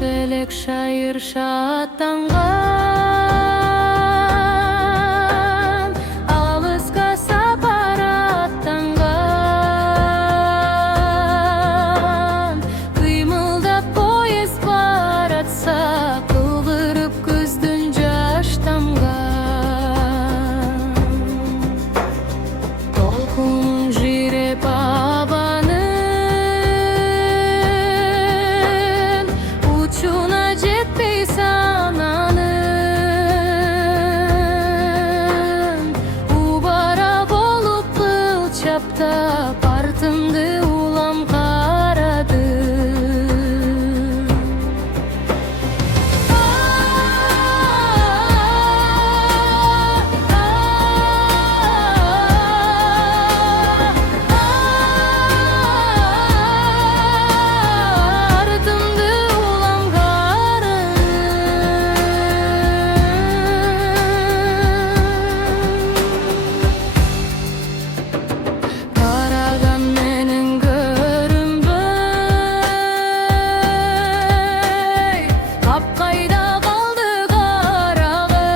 elek şair şaаттанган, алыска сапар аттанган. Кыймылдап поезд баратса, кылдырып көздөн жаш тамган. Толкун жиреп абанын, учуна жетпей сананын. Убара болуп кыл чаптап, артымды улам карады. Артымды улам караган менен көрүнбөй, капкайда калды карагың.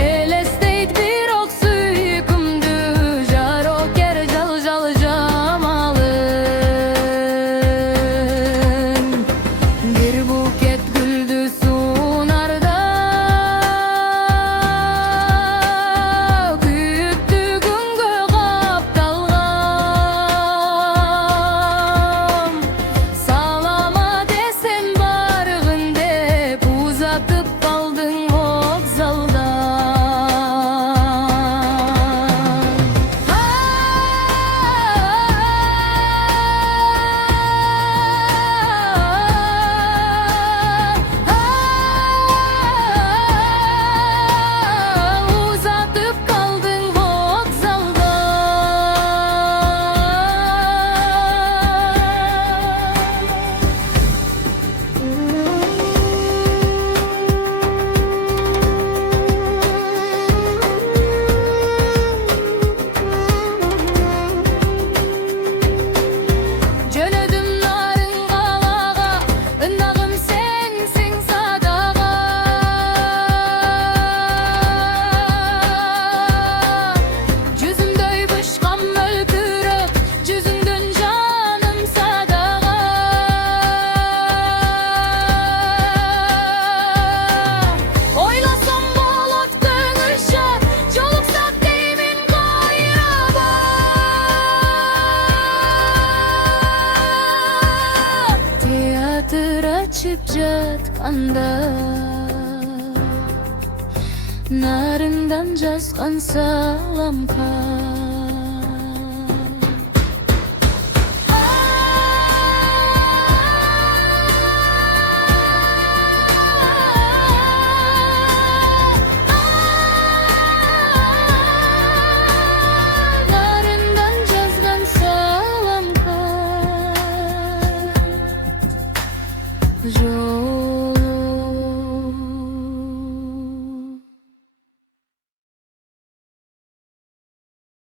Элестейт бирок сүйкүмдү, жарокер жал жамалың. Бир букет гүлдү сунарда, күйүктүгүнгө капталгам. Салама десем баргын деп, узатып калдың вокзалда. Узатып калдың вокзалда. Жөнөдүм нарын калага, ындагым сенсиң садага. Жүзүмдөй бышкам мөлкүрөп, жүзүңдөн жаным садага. Ойлосом болот көңүл шат, жолуксак деймин кайрабай. Театр ачып жатканда, нарындан жазган салам